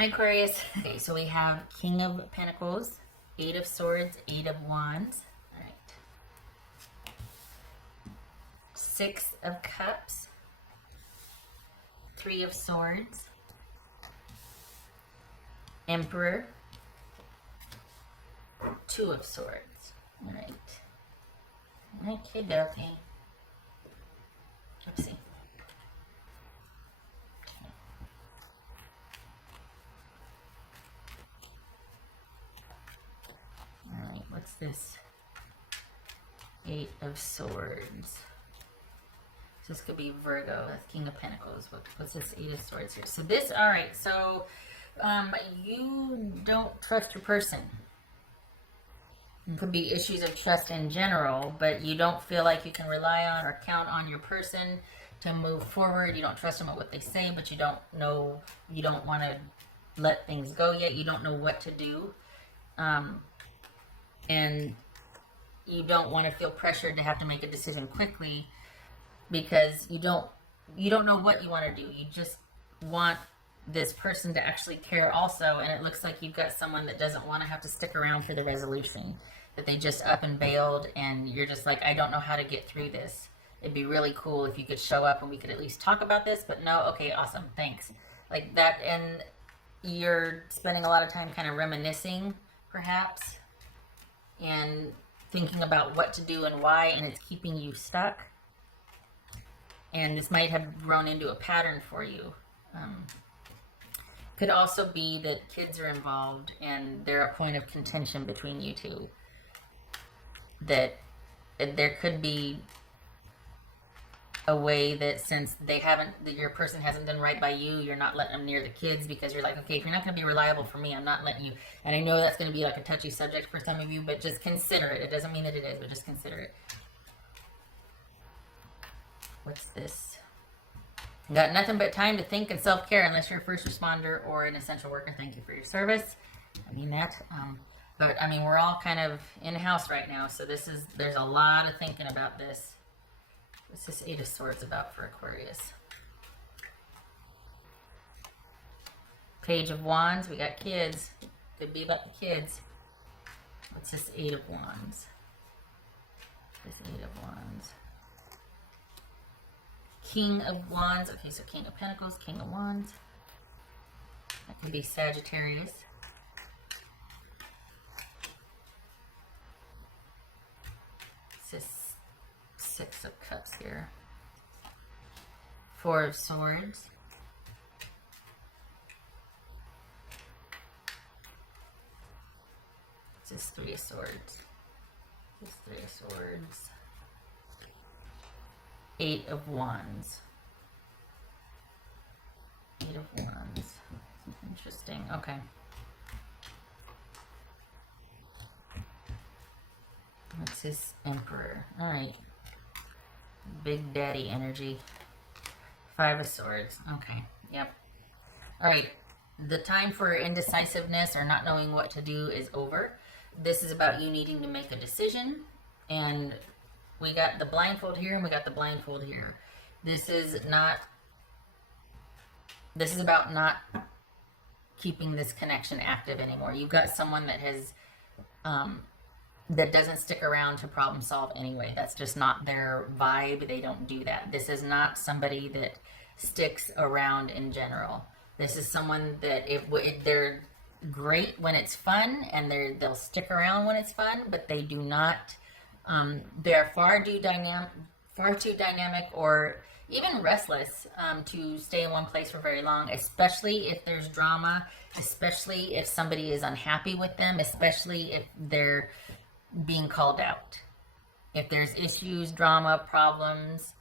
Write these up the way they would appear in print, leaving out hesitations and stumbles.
Hi, Aquarius. Okay, so we have King of Pentacles, Eight of Swords, Eight of Wands. All right. Six of Cups, Three of Swords, Emperor, Two of Swords. All right. Okay, okay. Let's see. All right, what's this? Eight of Swords. So this could be Virgo. That's King of Pentacles. What's this Eight of Swords here? So this, all right, so you don't trust your person. It could be issues of trust in general, but you don't feel like you can rely on or count on your person to move forward. You don't trust them at what they say, but you don't know, you don't want to let things go yet. You don't know what to do. And you don't want to feel pressured to have to make a decision quickly because you don't know what you want to do. You just want this person to actually care also, and it looks like you've got someone that doesn't want to have to stick around for the resolution, that they just up and bailed, and you're just like, I don't know how to get through this. It'd be really cool if you could show up and we could at least talk about this, but no, okay, awesome, thanks. Like that, and you're spending a lot of time kind of reminiscing, perhaps, and thinking about what to do and why, and it's keeping you stuck. And this might have grown into a pattern for you. Could also be that kids are involved and they're a point of contention between you two. That there could be a way that since your person hasn't done right by you, you're not letting them near the kids because you're like, okay, if you're not going to be reliable for me, I'm not letting you. And I know that's going to be like a touchy subject for some of you, but just consider it. It doesn't mean that it is, but just consider it. What's this? Got nothing but time to think and self-care unless you're a first responder or an essential worker. Thank you for your service. I mean that. But I mean, we're all kind of in-house right now, so there's a lot of thinking about this. What's this Eight of Swords about for Aquarius? Page of Wands. We got kids. Could be about the kids. What's this Eight of Wands? This Eight of Wands. King of Wands. Okay, so King of Pentacles, King of Wands. That could be Sagittarius. This is Six of Cups here. Four of Swords. This is Three of Swords. This is Three of Swords. Eight of Wands. Eight of Wands. Interesting. Okay. What's this Emperor? All right. Big Daddy energy. Five of Swords. Okay. Yep. All right. The time for indecisiveness or not knowing what to do is over. This is about you needing to make a decision, and we got the blindfold here and we got the blindfold here. This is about not keeping this connection active anymore. You've got someone that has, that doesn't stick around to problem solve anyway. That's just not their vibe. They don't do that. This is not somebody that sticks around in general. This is someone that they're great when it's fun and they'll stick around when it's fun, but they do not. They're far too dynamic or even restless to stay in one place for very long, especially if there's drama, especially if somebody is unhappy with them, especially if they're being called out. If there's issues, drama, problems,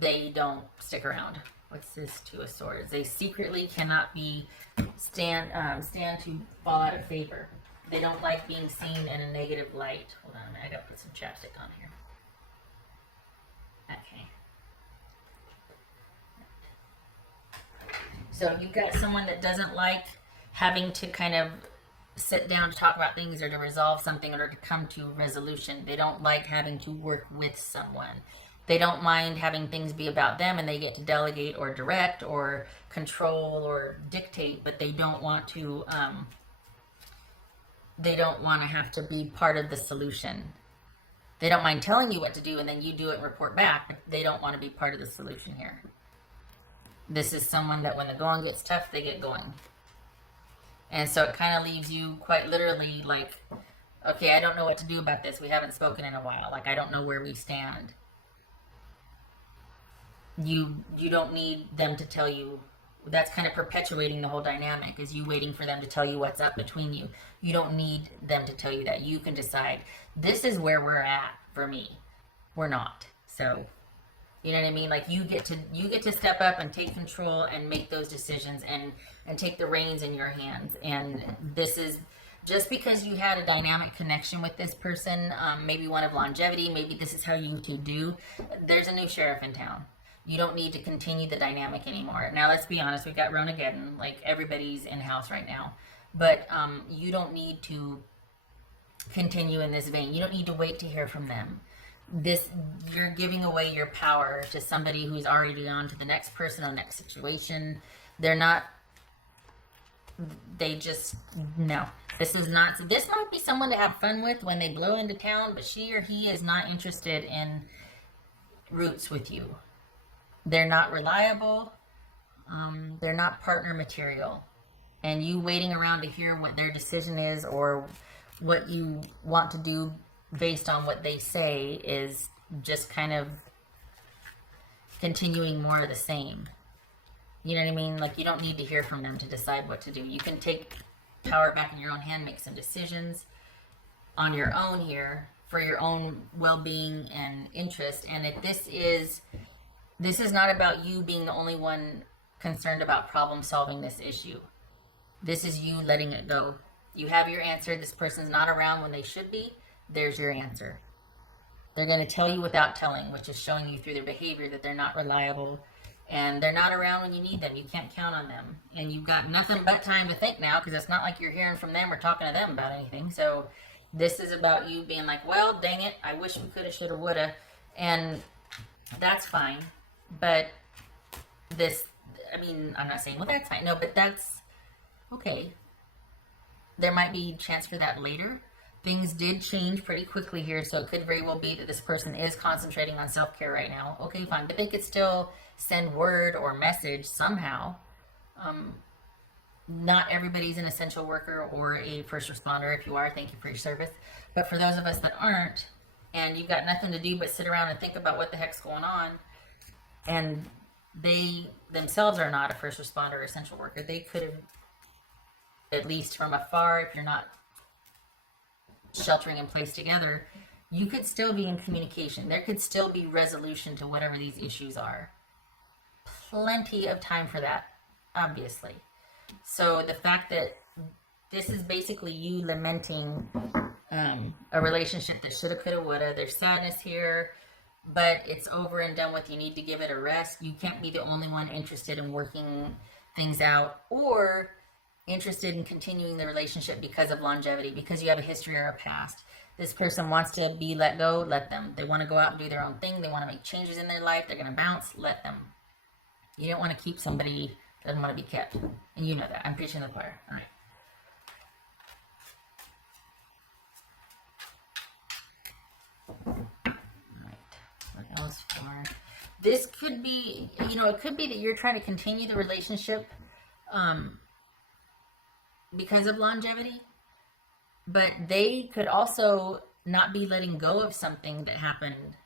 they don't stick around. What's this Two of Swords? They secretly cannot stand to fall out of favor. They don't like being seen in a negative light. Hold on a minute, I gotta put some chapstick on here. Okay. So you've got someone that doesn't like having to kind of sit down to talk about things or to resolve something or to come to resolution. They don't like having to work with someone. They don't mind having things be about them, and they get to delegate or direct or control or dictate, but they don't want to have to be part of the solution. They don't mind telling you what to do and then you do it and report back, but they don't want to be part of the solution here. This is someone that when the going gets tough, they get going. And so it kind of leaves you quite literally like, okay, I don't know what to do about this. We haven't spoken in a while. Like, I don't know where we stand. You don't need them to tell you. That's kind of perpetuating the whole dynamic, is you waiting for them to tell you what's up between you. You don't need them to tell you that. You can decide, this is where we're at for me. We're not. So, you know what I mean? Like, you get to step up and take control and make those decisions and take the reins in your hands. And this is just because you had a dynamic connection with this person, maybe one of longevity, maybe this is how you two do. There's a new sheriff in town. You don't need to continue the dynamic anymore. Now, let's be honest. We've got Ronageddon. Like, everybody's in-house right now. But you don't need to continue in this vein. You don't need to wait to hear from them. You're giving away your power to somebody who's already on to the next person or next situation. No. This might be someone to have fun with when they blow into town, but she or he is not interested in roots with you. They're not reliable. They're not partner material. And you waiting around to hear what their decision is or what you want to do based on what they say is just kind of continuing more of the same. You know what I mean? Like, you don't need to hear from them to decide what to do. You can take power back in your own hand, make some decisions on your own here for your own well-being and interest. And if this is not about you being the only one concerned about problem solving this issue. This is you letting it go. You have your answer. This person's not around when they should be. There's your answer. They're going to tell you without telling, which is showing you through their behavior that they're not reliable and they're not around when you need them. You can't count on them. And you've got nothing but time to think now, because it's not like you're hearing from them or talking to them about anything. So this is about you being like, well, dang it, I wish we coulda, shoulda, woulda. And that's fine. But I'm not saying, well, that's fine. No, but that's okay. There might be a chance for that later. Things did change pretty quickly here, so it could very well be that this person is concentrating on self-care right now. Okay, fine. But they could still send word or message somehow. Not everybody's an essential worker or a first responder. If you are, thank you for your service. But for those of us that aren't, and you've got nothing to do but sit around and think about what the heck's going on, and they themselves are not a first responder or essential worker, they could have, at least from afar, if you're not sheltering in place together, you could still be in communication. There could still be resolution to whatever these issues are. Plenty of time for that, obviously. So the fact that this is basically you lamenting a relationship that shoulda, coulda, woulda. There's sadness here, but it's over and done with. You need to give it a rest. You can't be the only one interested in working things out or interested in continuing the relationship because of longevity, because you have a history or a past. This person wants to be let go, let them. They want to go out and do their own thing. They want to make changes in their life. They're going to bounce, let them. You don't want to keep somebody that doesn't want to be kept. And you know that. I'm preaching the choir. All right. What else for? This could be, it could be that you're trying to continue the relationship because of longevity, but they could also not be letting go of something that happened,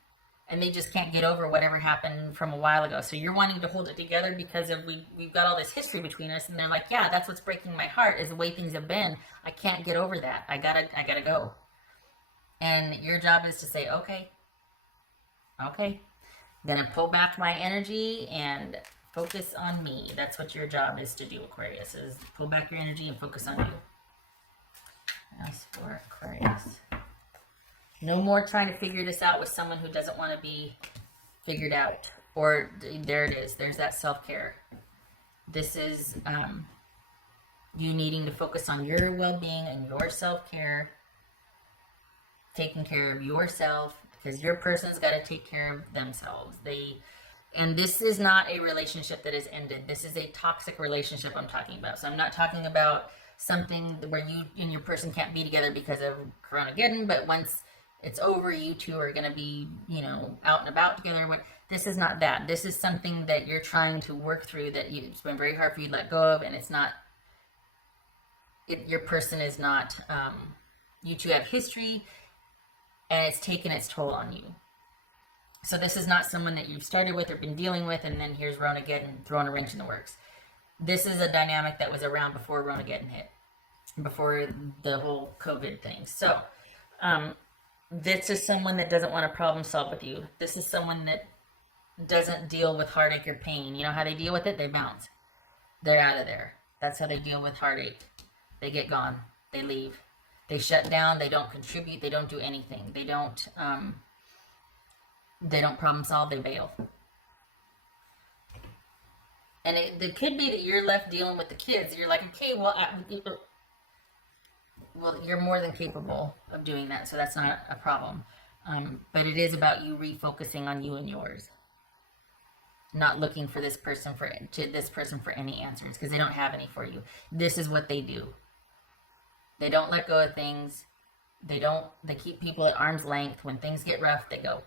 and they just can't get over whatever happened from a while ago. So you're wanting to hold it together because we've got all this history between us, and they're like, yeah, that's what's breaking my heart, is the way things have been. I can't get over that. I gotta go. And your job is to say, okay, gonna pull back my energy and focus on me. That's what your job is to do, Aquarius, is pull back your energy and focus on you. As for Aquarius, no more trying to figure this out with someone who doesn't want to be figured out. Or there it is. There's that self-care. This is you needing to focus on your well-being and your self-care, taking care of yourself, because your person's got to take care of themselves. And this is not a relationship that has ended. This is a toxic relationship I'm talking about. So I'm not talking about something where you and your person can't be together because of Coronageddon, but once it's over, you two are going to be, out and about together. This is not that. This is something that you're trying to work through that it's been very hard for you to let go of, and it's not, your person is not, you two have history, and it's taken its toll on you. So this is not someone that you've started with or been dealing with, and then here's Ronageddon throwing a wrench in the works. This is a dynamic that was around before Ronageddon hit, before the whole COVID thing. So this is someone that doesn't want to problem solve with you. This is someone that doesn't deal with heartache or pain. You know how they deal with it? They bounce. They're out of there. That's how they deal with heartache. They get gone. They leave. They shut down. They don't contribute. They don't do anything. They don't problem solve. They bail. And it could be that you're left dealing with the kids. You're like, okay, well, you're more than capable of doing that, so that's not a problem. But it is about you refocusing on you and yours, not looking for this person for any answers, because they don't have any for you. This is what they do. They don't let go of things. They keep people at arm's length. When things get rough, they go.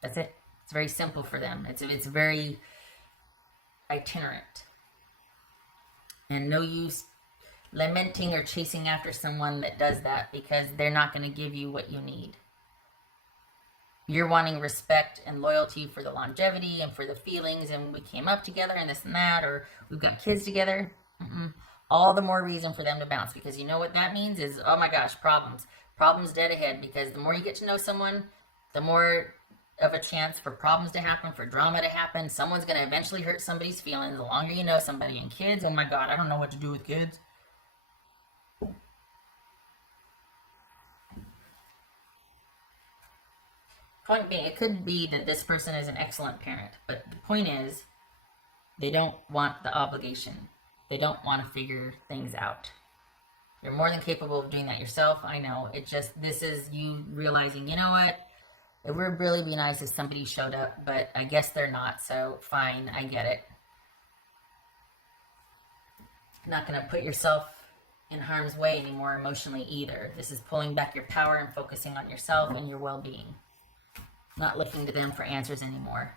That's it. It's very simple for them. It's very itinerant. And no use lamenting or chasing after someone that does that, because they're not going to give you what you need. You're wanting respect and loyalty for the longevity and for the feelings, and we came up together and this and that, or we've got kids together. All the more reason for them to bounce, because you know what that means is, oh my gosh, problems dead ahead, because the more you get to know someone, the more of a chance for problems to happen, for drama to happen. Someone's going to eventually hurt somebody's feelings the longer you know somebody. And kids, oh my God, I don't know what to do with kids. Point being, it could be that this person is an excellent parent, but the point is, they don't want the obligation. They don't want to figure things out. You're more than capable of doing that yourself. I know. This is you realizing, you know what? It would really be nice if somebody showed up, but I guess they're not, so fine, I get it. Not going to put yourself in harm's way anymore emotionally either. This is pulling back your power and focusing on yourself and your well-being. Not looking to them for answers anymore.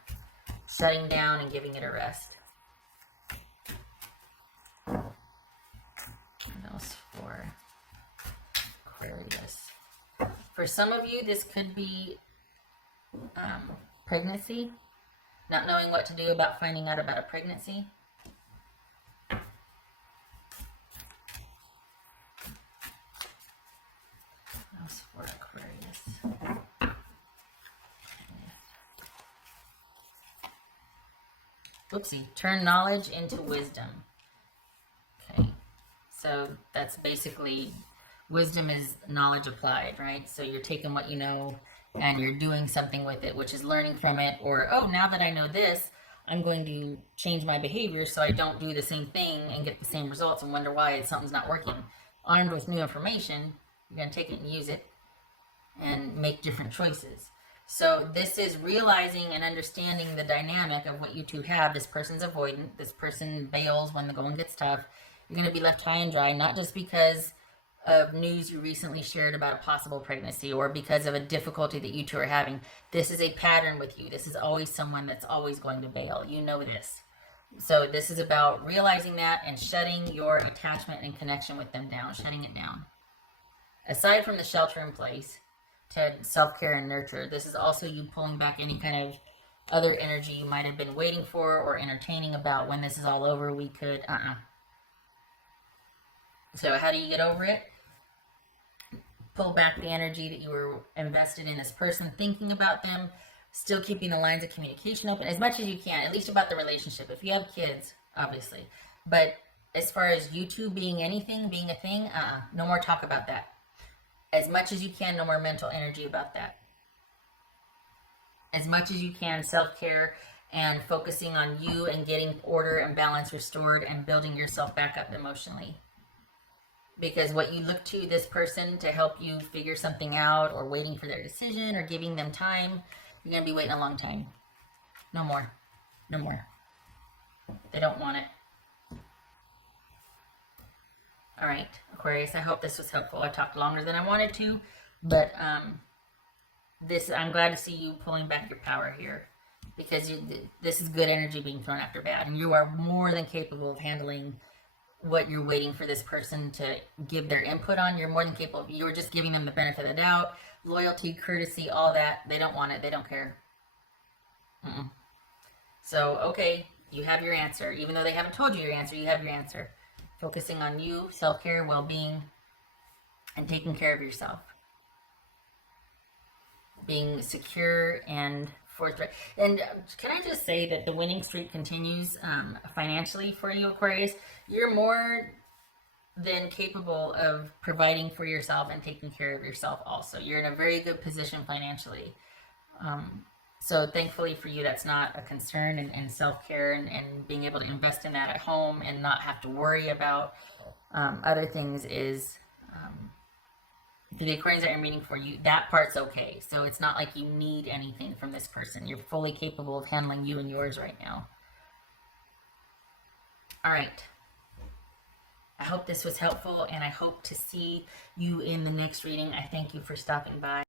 Shutting down and giving it a rest. What else for Aquarius? For some of you, this could be pregnancy. Not knowing what to do about finding out about a pregnancy. What else for Aquarius? Oopsie, turn knowledge into wisdom. Okay, so that's basically, wisdom is knowledge applied, right? So you're taking what you know and you're doing something with it, which is learning from it, or, oh, now that I know this, I'm going to change my behavior so I don't do the same thing and get the same results and wonder why something's not working. Armed with new information, you're going to take it and use it and make different choices. So this is realizing and understanding the dynamic of what you two have. This person's avoidant. This person bails when the going gets tough. You're going to be left high and dry, not just because of news you recently shared about a possible pregnancy or because of a difficulty that you two are having. This is a pattern with you. This is always someone that's always going to bail. You know this. So this is about realizing that and shutting your attachment and connection with them down, shutting it down. Aside from the shelter in place, to self-care and nurture, this is also you pulling back any kind of other energy you might have been waiting for or entertaining about. When this is all over, we could, So how do you get over it? Pull back the energy that you were invested in this person, thinking about them, still keeping the lines of communication open as much as you can, at least about the relationship. If you have kids, obviously. But as far as you two being anything, being a thing, no more talk about that. As much as you can, no more mental energy about that. As much as you can, self-care and focusing on you and getting order and balance restored and building yourself back up emotionally. Because what you look to this person to help you figure something out, or waiting for their decision, or giving them time, you're going to be waiting a long time. No more. No more. They don't want it. All right, Aquarius, I hope this was helpful. I talked longer than I wanted to, but I'm glad to see you pulling back your power here, because this is good energy being thrown after bad, and you are more than capable of handling what you're waiting for this person to give their input on. You're more than capable. You're just giving them the benefit of the doubt, loyalty, courtesy, all that. They don't want it. They don't care. So, okay, you have your answer. Even though they haven't told you your answer, you have your answer. Focusing on you, self-care, well-being, and taking care of yourself. Being secure and forthright. And can I just say that the winning streak continues financially for you, Aquarius? You're more than capable of providing for yourself and taking care of yourself also. You're in a very good position financially. So thankfully for you, that's not a concern, and self-care and being able to invest in that at home and not have to worry about other things is, for the Aquarians that are meeting for you, that part's okay. So it's not like you need anything from this person. You're fully capable of handling you and yours right now. All right. I hope this was helpful, and I hope to see you in the next reading. I thank you for stopping by.